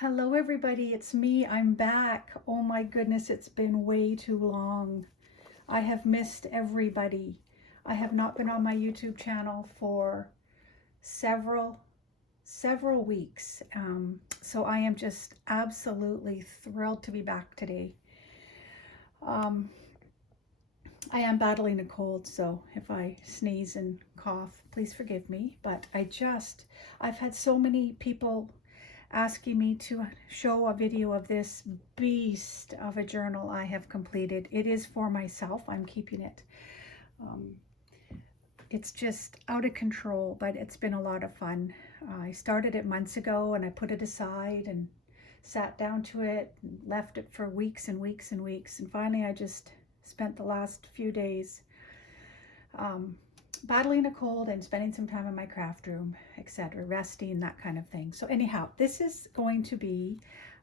Hello everybody, it's me. I'm back. Oh my goodness, it's been way too long. I have missed everybody. I have not been on my YouTube channel for several weeks. So I am just absolutely thrilled to be back today. Um, I am battling a cold, so if I sneeze and cough, please forgive me. But I've had so many people asking me to show a video of this beast of a journal I have completed. It is for myself. I'm keeping it. Um, it's just out of control, but it's been a lot of fun. I started it months ago and I put it aside and sat down to it and left it for weeks and weeks and weeks. And finally, I just spent the last few days um, battling a cold and spending some time in my craft room, etc., resting, that kind of thing. So anyhow, this is going to be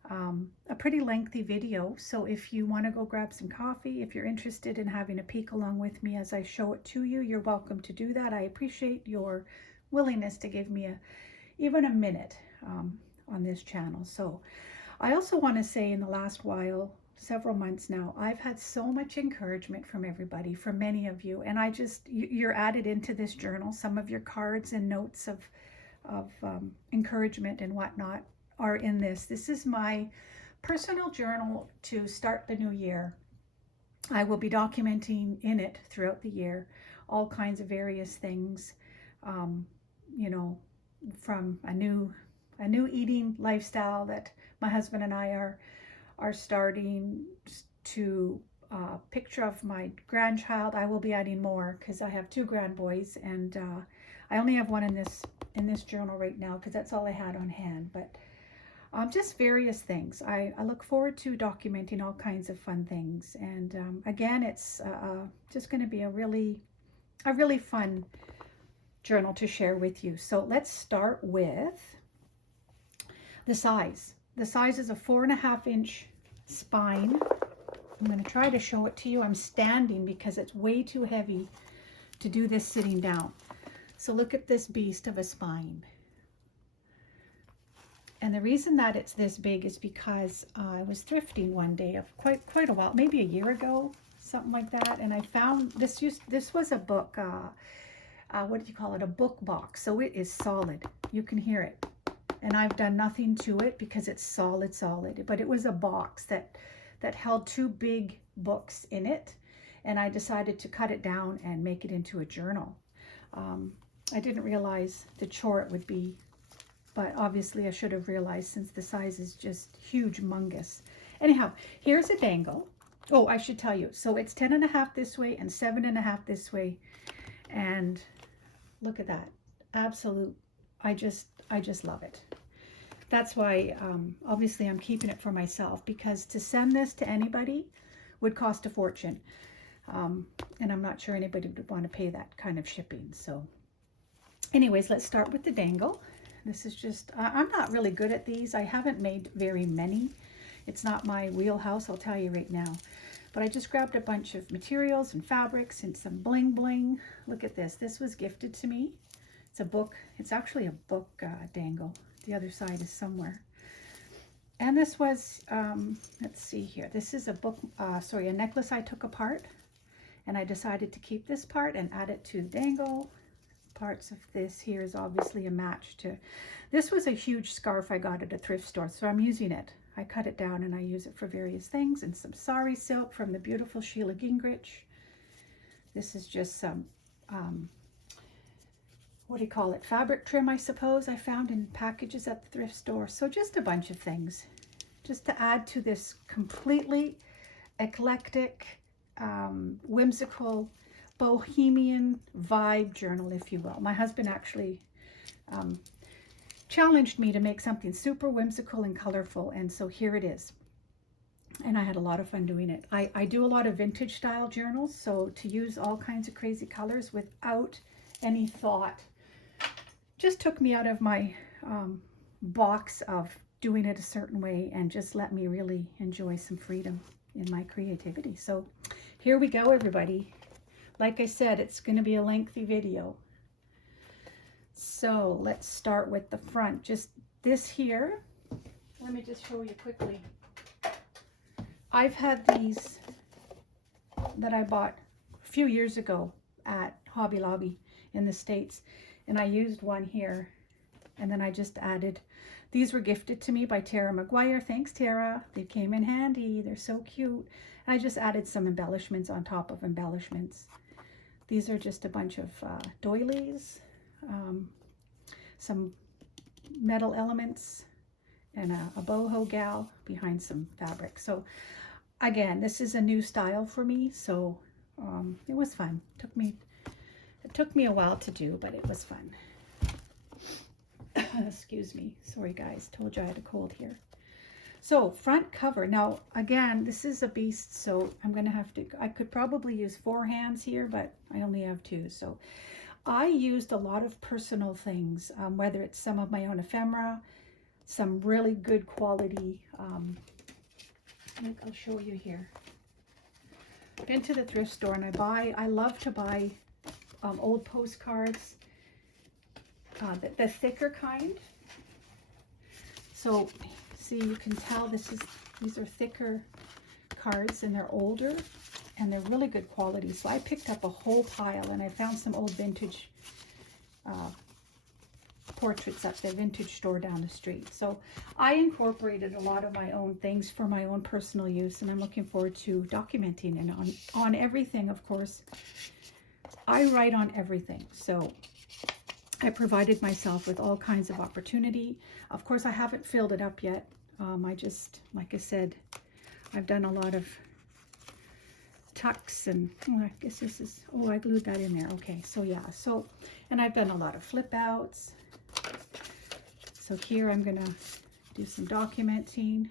a pretty lengthy video. So if you want to go grab some coffee, if you're interested in having a peek along with me as I show it to you, you're welcome to do that. I appreciate your willingness to give me even a minute on this channel. So I also want to say in the last while, several months now, I've had so much encouragement from everybody, from many of you, and you're added into this journal. Some of your cards and notes of encouragement and whatnot are in this. This is my personal journal to start the new year. I will be documenting in it throughout the year all kinds of various things, you know, from a new eating lifestyle that my husband and I are starting, to a picture of my grandchild. I will be adding more because I have two grandboys, and I only have one in this journal right now because that's all I had on hand. But just various things. I look forward to documenting all kinds of fun things, and again, it's just going to be a really fun journal to share with you. So let's start with the size. The size is a 4.5-inch spine. I'm going to try to show it to you. I'm standing because it's way too heavy to do this sitting down. So look at this beast of a spine. And the reason that it's this big is because I was thrifting one day of quite a while, maybe a year ago, something like that, and I found this was a book. What do you call it? A book box. So it is solid. You can hear it. And I've done nothing to it because it's solid, but it was a box that held two big books in it, and I decided to cut it down and make it into a journal. I didn't realize the chore it would be, but obviously I should have realized since the size is just huge, humongous. Anyhow, here's a dangle. Oh, I should tell you, so it's 10.5 this way and 7.5 this way, and look at that. Absolute, I just love it. That's why obviously I'm keeping it for myself, because to send this to anybody would cost a fortune, and I'm not sure anybody would want to pay that kind of shipping. So anyways, let's start with the dangle. This is just, I'm not really good at these. I haven't made very many. It's not my wheelhouse, I'll tell you right now. But I just grabbed a bunch of materials and fabrics and some bling bling. Look at this. This was gifted to me. It's a book. It's actually a book dangle. The other side is somewhere. And this was, let's see here. This is a book, a necklace I took apart. And I decided to keep this part and add it to the dangle. Parts of this here is obviously a match to, this was a huge scarf I got at a thrift store, so I'm using it. I cut it down and I use it for various things. And some sari silk from the beautiful Sheila Gingrich. This is just some, what do you call it, fabric trim, I suppose, I found in packages at the thrift store. So just a bunch of things just to add to this completely eclectic, whimsical, bohemian vibe journal, if you will. My husband actually challenged me to make something super whimsical and colorful, and so here it is. And I had a lot of fun doing it. I do a lot of vintage style journals, so to use all kinds of crazy colors without any thought just took me out of my box of doing it a certain way, and just let me really enjoy some freedom in my creativity. So here we go, everybody. Like I said, it's going to be a lengthy video. So let's start with the front. Just this here. Let me just show you quickly. I've had these that I bought a few years ago at Hobby Lobby in the States, and I used one here, and then I just added, these were gifted to me by Tara McGuire. Thanks, Tara. They came in handy. They're so cute. And I just added some embellishments on top of embellishments. These are just a bunch of doilies, some metal elements, and a boho gal behind some fabric. So again, this is a new style for me, so it was fun. It took me a while to do, but it was fun. Excuse me. Sorry guys, told you I had a cold here. So front cover. Now again, this is a beast, so I'm gonna have to, I could probably use 4 hands here, but I only have 2. So I used a lot of personal things, whether it's some of my own ephemera, some really good quality, I'll show you here. I've been to the thrift store and I love to buy old postcards, the thicker kind. So see, you can tell these are thicker cards and they're older and they're really good quality. So I picked up a whole pile and I found some old vintage portraits at the vintage store down the street. So I incorporated a lot of my own things for my own personal use, and I'm looking forward to documenting it on everything. Of course, I write on everything, so I provided myself with all kinds of opportunity. Of course, I haven't filled it up yet. I just, like I said, I've done a lot of tucks and I guess this is, oh, I glued that in there. Okay, so yeah, so, and I've done a lot of flip outs. So here I'm gonna do some documenting.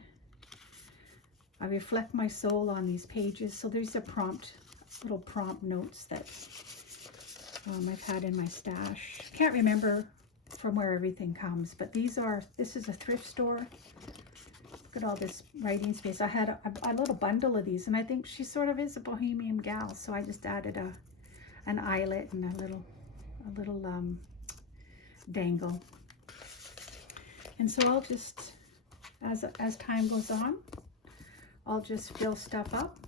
I reflect my soul on these pages. So there's a little prompt notes that I've had in my stash. Can't remember from where everything comes, but this is a thrift store. Look at all this writing space. I had a little bundle of these, and I think she sort of is a bohemian gal, so I just added an eyelet and a little dangle. And so I'll just, as time goes on, I'll just fill stuff up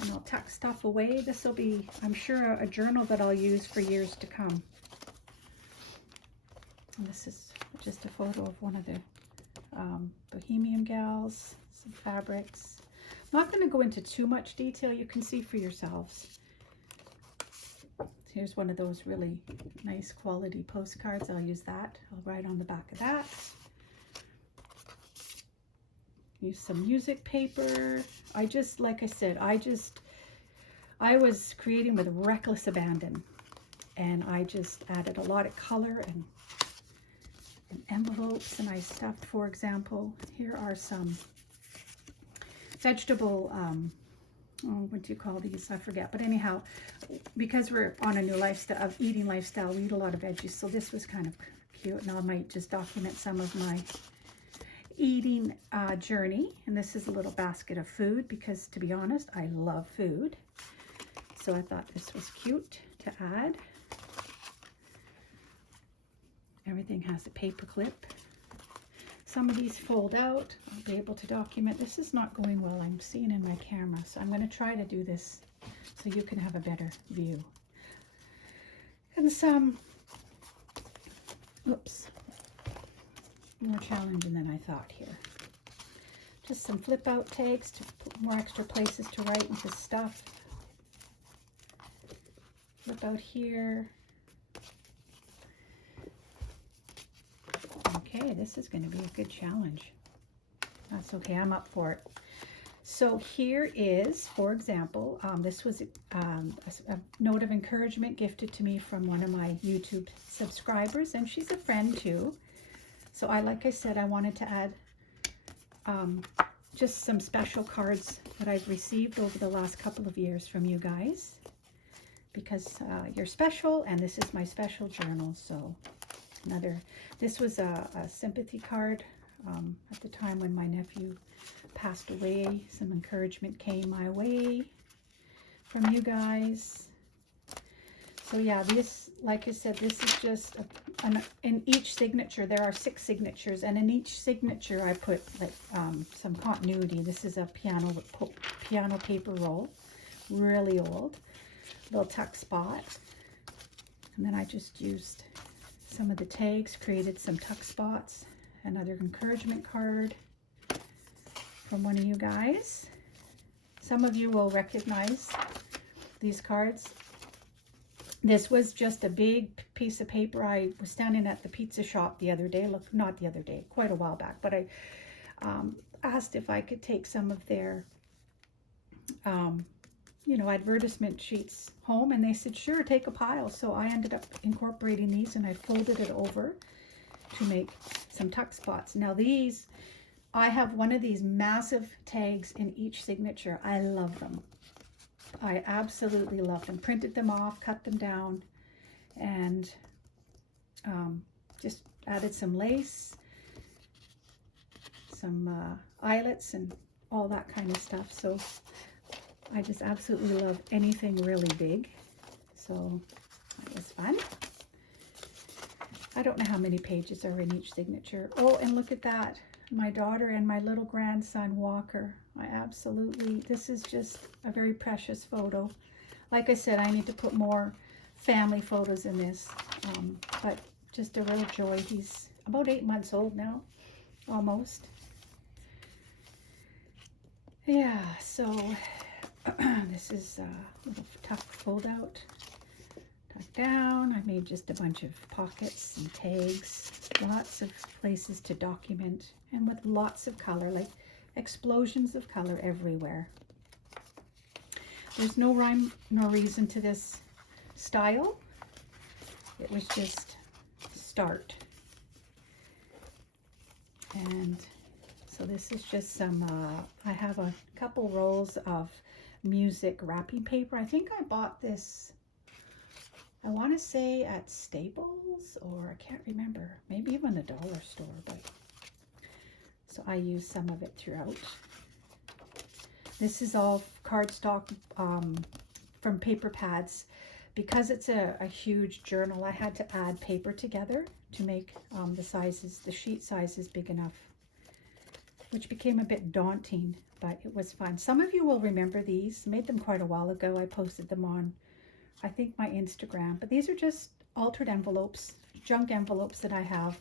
and I'll tuck stuff away. This will be, I'm sure, a journal that I'll use for years to come. And this is just a photo of one of the bohemian gals, some fabrics. I'm not going to go into too much detail. You can see for yourselves. Here's one of those really nice quality postcards. I'll use that. I'll write on the back of that. Use some music paper. I just, like I said, I was creating with reckless abandon, and I just added a lot of color and envelopes, and I stuffed, for example, here are some vegetable, what do you call these? I forget. But anyhow, because we're on a new lifestyle, eating lifestyle, we eat a lot of veggies. So this was kind of cute. And I might just document some of my eating journey. And this is a little basket of food because, to be honest, I love food. So I thought this was cute to add. Everything has a paper clip. Some of these fold out. I'll be able to document. This is not going well, I'm seeing in my camera, so I'm going to try to do this so you can have a better view. And some, oops, more challenging than I thought here. Just some flip out tags to put more extra places to write into stuff. Flip out here. Okay, this is going to be a good challenge. That's okay, I'm up for it. So here is, for example, this was a note of encouragement gifted to me from one of my YouTube subscribers, and she's a friend too. So like I said, I wanted to add just some special cards that I've received over the last couple of years from you guys, because you're special, and this is my special journal. So this was a sympathy card at the time when my nephew passed away. Some encouragement came my way from you guys. So yeah, this, like I said, this is just in each signature, there are 6 signatures, and in each signature I put like some continuity. This is a piano paper roll, really old, little tuck spot. And then I just used some of the tags, created some tuck spots, another encouragement card from one of you guys. Some of you will recognize these cards. This was just a big piece of paper. I was standing at the pizza shop the other day, not the other day, quite a while back, but I asked if I could take some of their, you know, advertisement sheets home, and they said, sure, take a pile. So I ended up incorporating these, and I folded it over to make some tuck spots. Now these, I have one of these massive tags in each signature. I love them. I absolutely love them. Printed them off, cut them down, and just added some lace, some eyelets, and all that kind of stuff. So I just absolutely love anything really big. So that was fun. I don't know how many pages are in each signature. Oh, and look at that. My daughter and my little grandson, Walker. I absolutely, this is just a very precious photo. Like I said, I need to put more family photos in this, but just a real joy. He's about 8 months old now, almost. Yeah, so this is a little tuck fold out, tuck down. I made just a bunch of pockets and tags, lots of places to document, and with lots of color, like explosions of color everywhere. There's no rhyme nor reason to this style. It was just start. And so this is just some, I have a couple rolls of music wrapping paper. I think I bought this, I want to say at Staples, or I can't remember, maybe even a dollar store, but so I use some of it throughout. This is all cardstock from paper pads. Because it's a huge journal, I had to add paper together to make the sizes, the sheet sizes big enough, which became a bit daunting, but it was fun. Some of you will remember these. Made them quite a while ago. I posted them on, I think, my Instagram. But these are just altered envelopes, junk envelopes that I have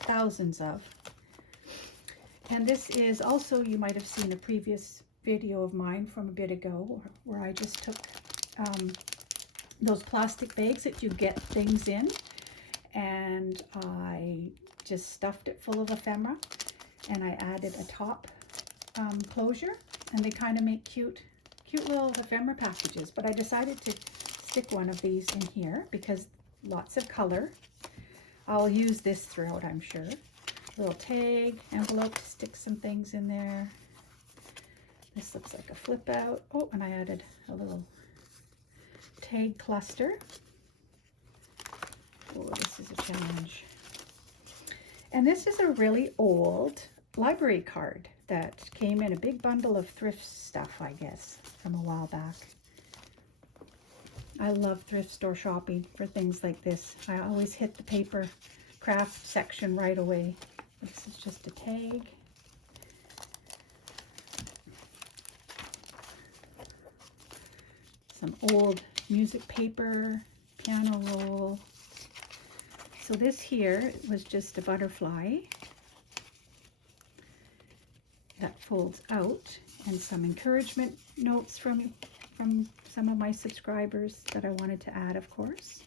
thousands of. And this is also, you might have seen a previous video of mine from a bit ago where I just took those plastic bags that you get things in, and I just stuffed it full of ephemera, and I added a top closure, and they kind of make cute little ephemera packages. But I decided to stick one of these in here because lots of color. I'll use this throughout, I'm sure. Little tag envelope to stick some things in there. This looks like a flip out. Oh, and I added a little tag cluster. Oh, this is a challenge. And this is a really old library card that came in a big bundle of thrift stuff, I guess, from a while back. I love thrift store shopping for things like this. I always hit the paper craft section right away. This is just a tag. Some old music paper, piano roll. So this here was just a butterfly that folds out, and some encouragement notes from some of my subscribers that I wanted to add, of course.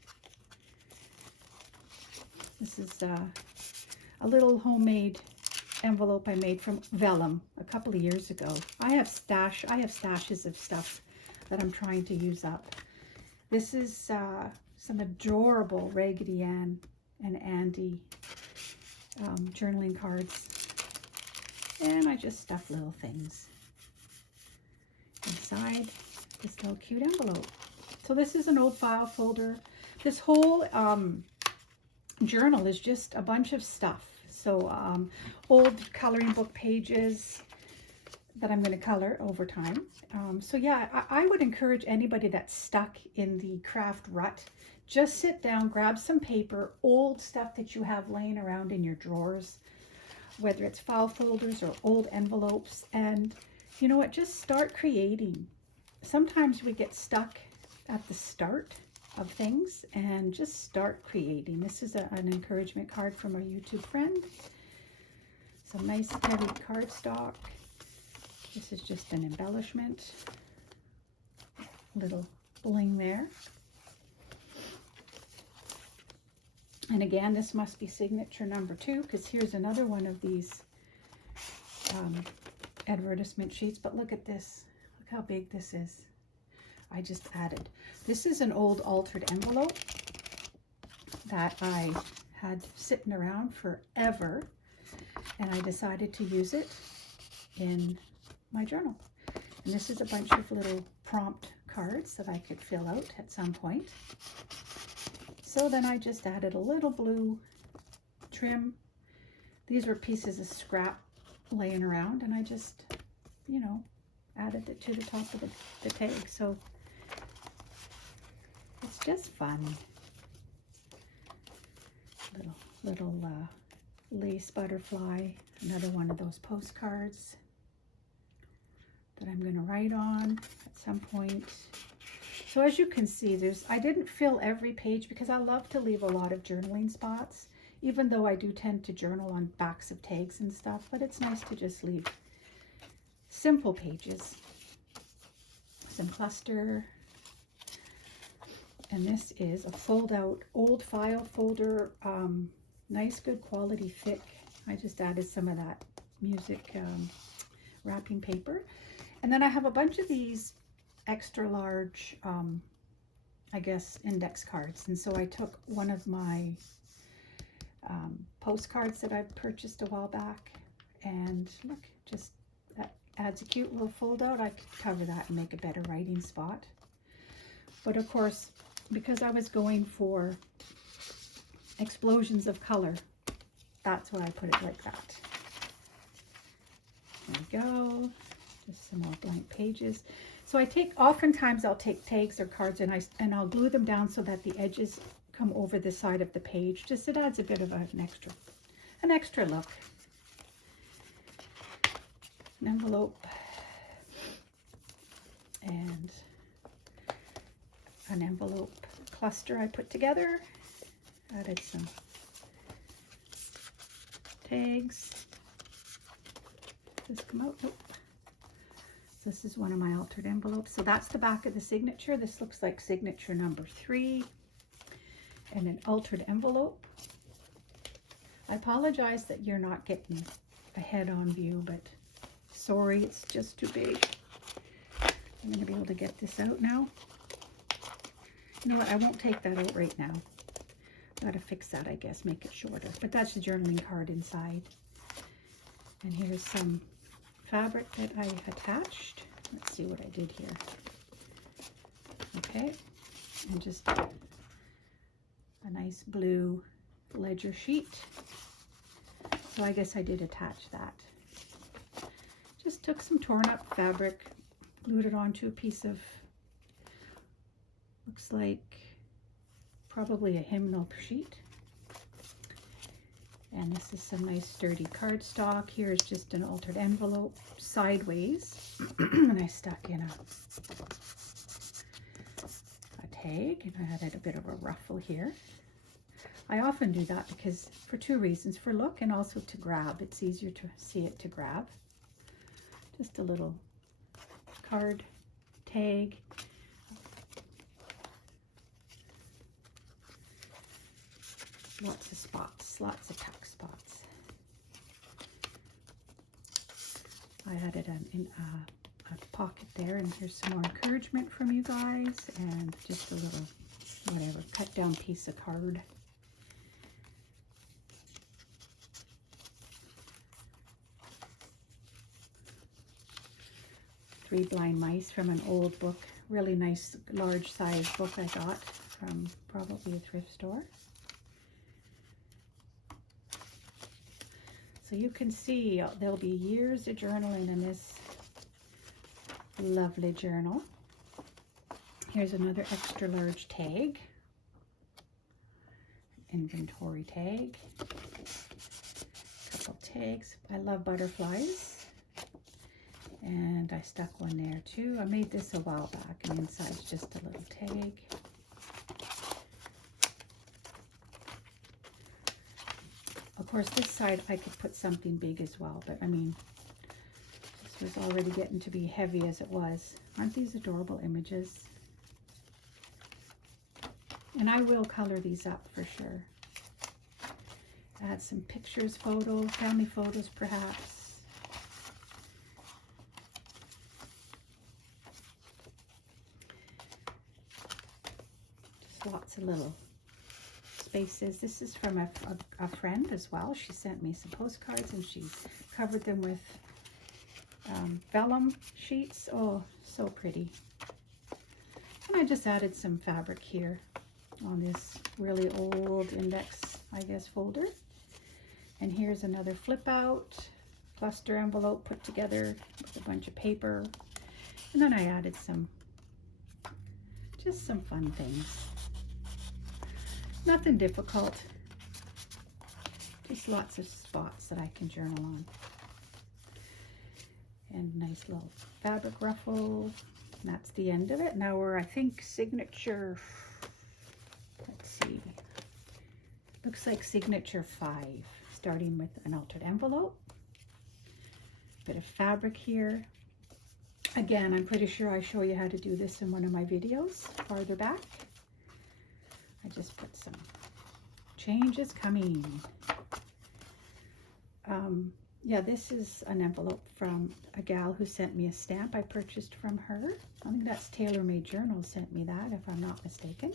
This is a little homemade envelope I made from vellum a couple of years ago. I have stashes of stuff that I'm trying to use up. This is some adorable Raggedy Ann and Andy journaling cards. And I just stuff little things inside this little cute envelope. So this is an old file folder. This whole journal is just a bunch of stuff. So old coloring book pages that I'm going to color over time. So yeah, I would encourage anybody that's stuck in the craft rut just sit down, grab some paper, old stuff that you have laying around in your drawers, whether it's file folders or old envelopes, and you know what, just start creating. Sometimes we get stuck at the start of things, and just start creating. This is an encouragement card from our YouTube friend. Some nice heavy cardstock. This is just an embellishment. Little bling there. And again, this must be signature number 2, because here's another one of these advertisement sheets. But look at this. Look how big this is. I just added. This is an old altered envelope that I had sitting around forever, and I decided to use it in my journal. And this is a bunch of little prompt cards that I could fill out at some point. So then I just added a little blue trim. These were pieces of scrap laying around, and I just, you know, added it to the top of the tag. So it's just fun. Little lace butterfly, another one of those postcards that I'm going to write on at some point. So as you can see, I didn't fill every page because I love to leave a lot of journaling spots, even though I do tend to journal on backs of tags and stuff, but it's nice to just leave simple pages. Some cluster. And this is a fold out old file folder, nice good quality thick. I just added some of that music wrapping paper. And then I have a bunch of these extra large, I guess, index cards. And so I took one of my postcards that I purchased a while back, and look, just that adds a cute little fold out. I could cover that and make a better writing spot. But of course, because I was going for explosions of color, that's why I put it like that. There we go. Just some more blank pages. So oftentimes I'll take tags or cards and I'll glue them down so that the edges come over the side of the page. Just it adds a bit of an extra look. An envelope and an envelope cluster I put together. Added some tags. Does this come out? Nope. This is one of my altered envelopes. So that's the back of the signature. This looks like signature number 3 and an altered envelope. I apologize that you're not getting a head-on view, but sorry, it's just too big. I'm going to be able to get this out now. You know what? I won't take that out right now. Got to fix that, I guess, make it shorter. But that's the journaling card inside. And here's some fabric that I attached. Let's see what I did here. Okay, and just a nice blue ledger sheet. So I guess I did attach that. Just took some torn up fabric, glued it onto a piece of, looks like probably a hymnal sheet. And this is some nice sturdy cardstock. Here's just an altered envelope sideways. And I stuck in a tag, and I added a bit of a ruffle here. I often do that because for 2 reasons, for look and also to grab. It's easier to see it to grab. Just a little card tag. Lots of spots, lots of tuck spots. I added a pocket there, and here's some more encouragement from you guys, and just a little, whatever, cut down piece of card. Three Blind Mice from an old book, really nice large size book I got from probably a thrift store. So you can see there'll be years of journaling in this lovely journal. Here's another extra large tag. inventory tag. Couple tags. I love butterflies. And I stuck one there too. I made this a while back, and inside's just a little tag. Of course, this side I could put something big as well, but I mean, this was already getting to be heavy as it was. Aren't these adorable images? And I will color these up for sure. Add some pictures, photos, family photos perhaps. Just lots of little spaces. This is from a friend as well. She sent me some postcards and she covered them with vellum sheets. Oh, so pretty. And I just added some fabric here on this really old index, I guess, folder. And here's another flip out cluster envelope put together with a bunch of paper. And then I added just some fun things. Nothing difficult. Just lots of spots that I can journal on. And nice little fabric ruffle. And that's the end of it. Now we're, I think, signature, let's see, looks like signature 5, starting with an altered envelope. Bit of fabric here. Again, I'm pretty sure I show you how to do this in one of my videos farther back. I just put some changes coming. Yeah, this is an envelope from a gal who sent me a stamp I purchased from her. I think that's Tailor Made Journals sent me that, if I'm not mistaken.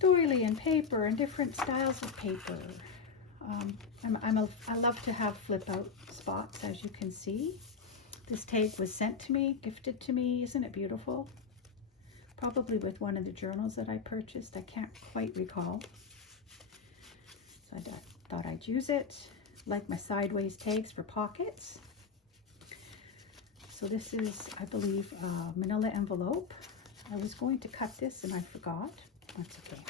Doily and paper and different styles of paper. I love to have flip out spots, as you can see. This tag was sent to me, gifted to me. Isn't it beautiful? Probably with one of the journals that I purchased. I can't quite recall. So I thought I'd use it. Like my sideways tags for pockets. So this is, I believe, a manila envelope. I was going to cut this and I forgot. That's okay.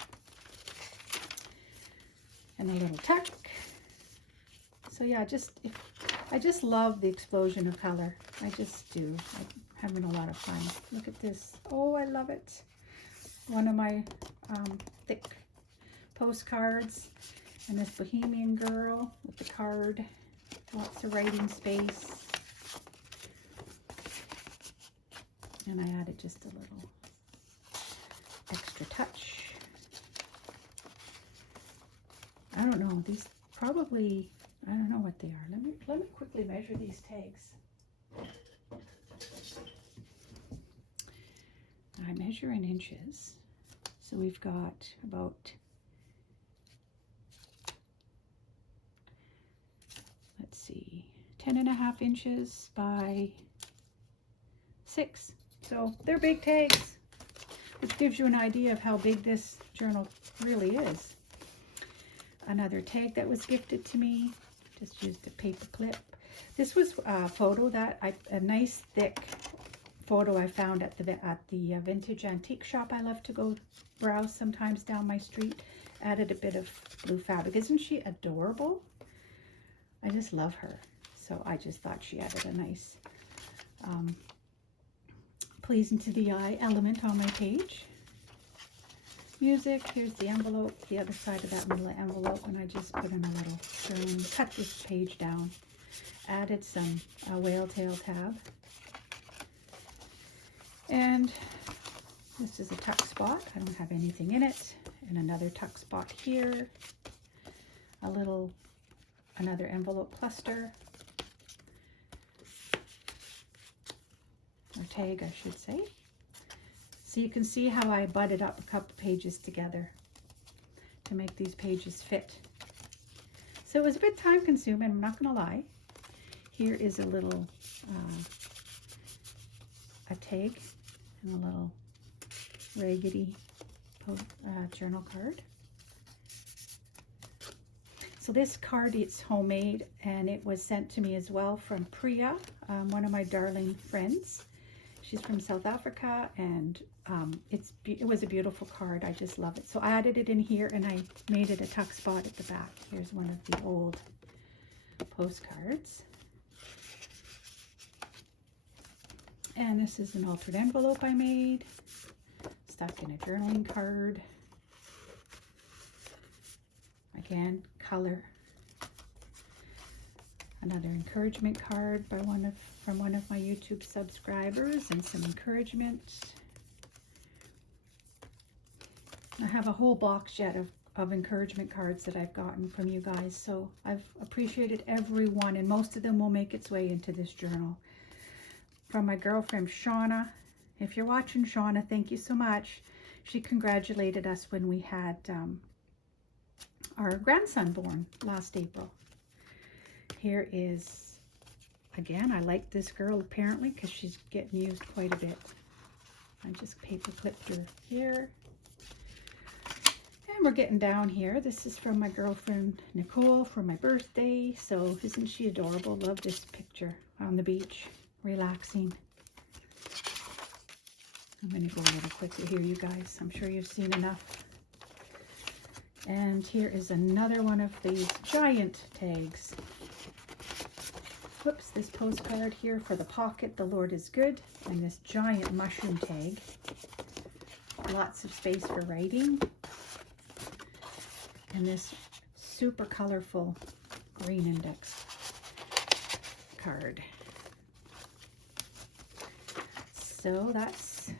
And a little tuck. So yeah, I just love the explosion of color. I just do. I'm having a lot of fun. Look at this. Oh, I love it. One of my thick postcards. And this Bohemian girl with the card. Lots of writing space. And I added just a little extra touch. I don't know. These probably, I don't know what they are. Let me quickly measure these tags. I measure in inches. So we've got about, let's see, 10.5 inches by 6. So they're big tags, which gives you an idea of how big this journal really is. Another tag that was gifted to me, just used a paper clip. This was a photo that a nice thick photo I found at the vintage antique shop I love to go browse sometimes down my street. Added a bit of blue fabric. Isn't she adorable? I just love her. So I just thought she added a nice pleasing to the eye element on my page. Music, here's the envelope, the other side of that middle envelope, and I just put in a little string, cut this page down, added some whale tail tab, and this is a tuck spot. I don't have anything in it, and another tuck spot here, another envelope cluster, or tag I should say. So you can see how I butted up a couple pages together to make these pages fit. So it was a bit time consuming, I'm not gonna lie. Here is a little a tag and a little raggedy journal card. So this card, it's homemade, and it was sent to me as well from Priya, one of my darling friends. She's from South Africa, and it was a beautiful card. I just love it. So I added it in here, and I made it a tuck spot at the back. Here's one of the old postcards. And this is an altered envelope I made, stuck in a journaling card. Again, color. Another encouragement card by from one of my YouTube subscribers, and some encouragement. I have a whole box yet of encouragement cards that I've gotten from you guys, so I've appreciated every one, and most of them will make its way into this journal. From my girlfriend Shauna. If you're watching, Shauna, thank you so much. She congratulated us when we had our grandson born last April. Here is, again, I like this girl apparently because she's getting used quite a bit. I just paper clipped her here. And we're getting down here. This is from my girlfriend Nicole for my birthday. So isn't she adorable? Love this picture on the beach, relaxing. I'm going to go a little quicker here, you guys. I'm sure you've seen enough. And here is another one of these giant tags. Whoops, this postcard here for the pocket, the Lord is good, and this giant mushroom tag. Lots of space for writing. And this super colorful green index card. So that's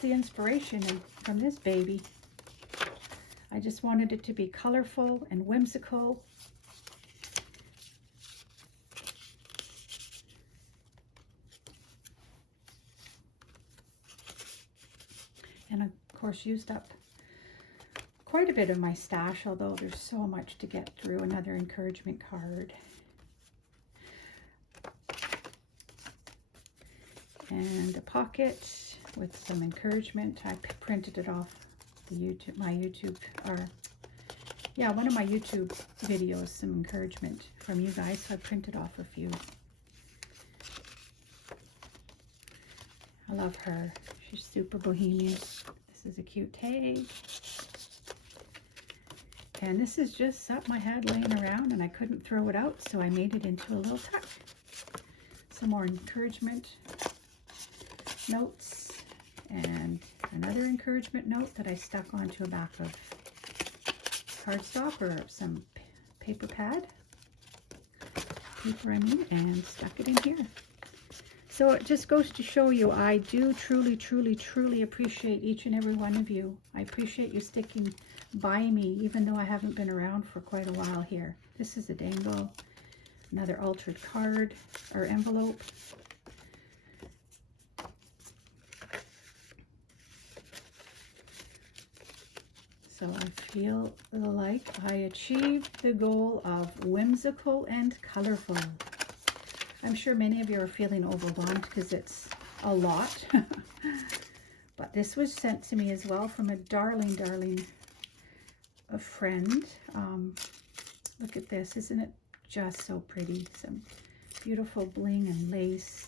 the inspiration from this baby. I just wanted it to be colorful and whimsical. And of course used up quite a bit of my stash, although there's so much to get through. Another encouragement card. And a pocket with some encouragement. I printed it off one of my YouTube videos, some encouragement from you guys, so I printed off a few. I love her. She's super bohemian. This is a cute tag. And this is just something I had laying around and I couldn't throw it out, so I made it into a little tuck. Some more encouragement notes, and another encouragement note that I stuck onto a back of cardstock or some paper pad, and stuck it in here. So it just goes to show you, I do truly, truly, truly appreciate each and every one of you. I appreciate you sticking by me, even though I haven't been around for quite a while here. This is a dangle, another altered card or envelope. So I feel like I achieved the goal of whimsical and colorful. I'm sure many of you are feeling overwhelmed because it's a lot. But this was sent to me as well from a darling, darling friend. Look at this. Isn't it just so pretty? Some beautiful bling and lace.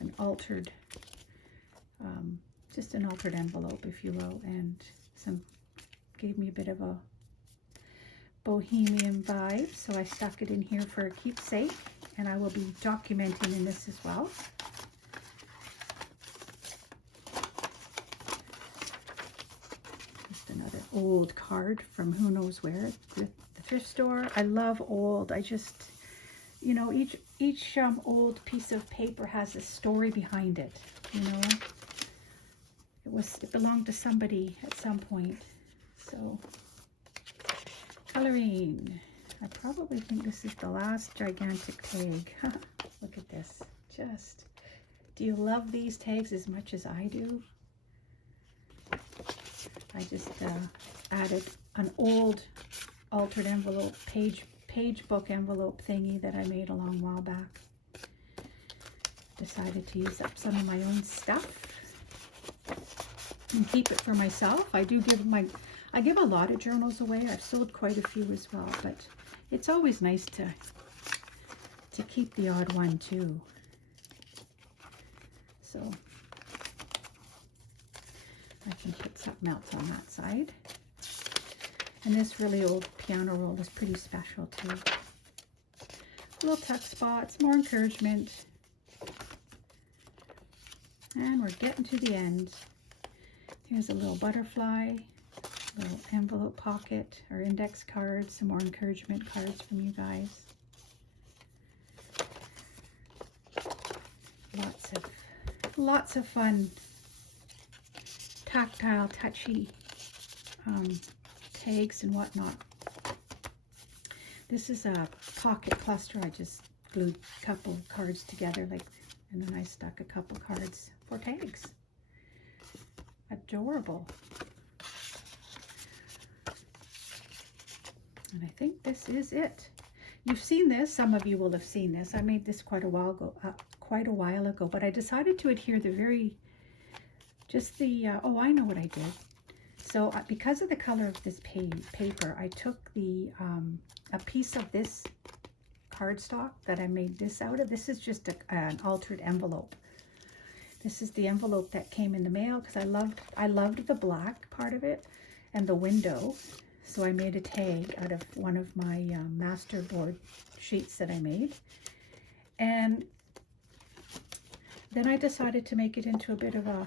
An altered, just an altered envelope, if you will. And some gave me a bit of a bohemian vibe, so I stuck it in here for a keepsake, and I will be documenting in this as well. Just another old card from who knows where, the thrift store. I love old. I just, you know, each old piece of paper has a story behind it, you know. It belonged to somebody at some point. So, coloring. I probably think this is the last gigantic tag. Look at this. Just, do you love these tags as much as I do? I just added an old altered envelope, page book envelope thingy that I made a long while back. Decided to use up some of my own stuff and keep it for myself. I give a lot of journals away. I've sold quite a few as well, but it's always nice to keep the odd one too. So I can put something else on that side. And this really old piano roll is pretty special too. Little tuck spots, more encouragement. And we're getting to the end. Here's a little butterfly, little envelope pocket or index cards, some more encouragement cards from you guys. Lots of fun, tactile, touchy tags and whatnot. This is a pocket cluster. I just glued a couple cards together, like, and then I stuck a couple cards for tags. Adorable. And I think this is it. You've seen this. Some of you will have seen this. I made this quite a while ago, but I decided to adhere oh, I know what I did. So because of the color of this paper, I took a piece of this cardstock that I made this out of. This is just an altered envelope. This is the envelope that came in the mail because I loved the black part of it and the window. So I made a tag out of one of my masterboard sheets that I made. And then I decided to make it into a bit of a,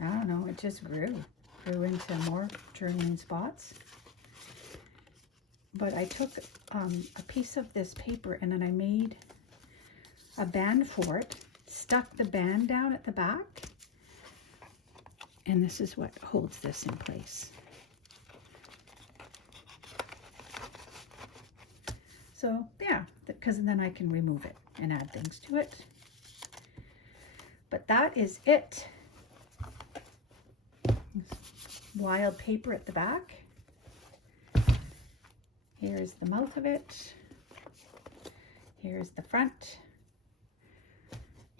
I don't know, it just grew into more journaling spots. But I took a piece of this paper and then I made a band for it, stuck the band down at the back, and this is what holds this in place. So yeah, because then I can remove it and add things to it. But that is it. Wild paper at the back. Here's the mouth of it. Here's the front.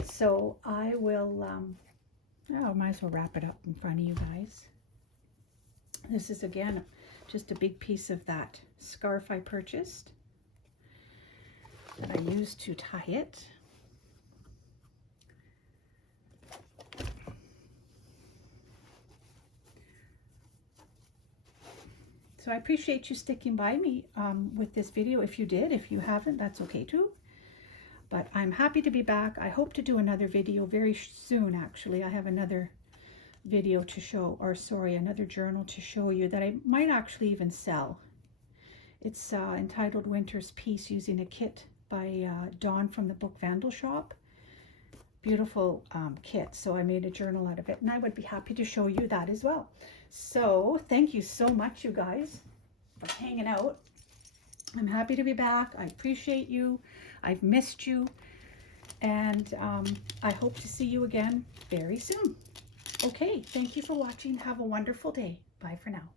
So I will, I might as well wrap it up in front of you guys. This is, again, just a big piece of that scarf I purchased that I used to tie it. So I appreciate you sticking by me with this video. If you did, if you haven't, that's okay too. But I'm happy to be back. I hope to do another video very soon, actually. I have another video to show, or sorry, another journal to show you that I might actually even sell. It's entitled Winter's Peace, using a kit by Dawn from the Book Vandal Shop. Beautiful kit. So I made a journal out of it, and I would be happy to show you that as well. So thank you so much, you guys, for hanging out. I'm happy to be back. I appreciate you. I've missed you. And I hope to see you again very soon. Okay, thank you for watching. Have a wonderful day. Bye for now.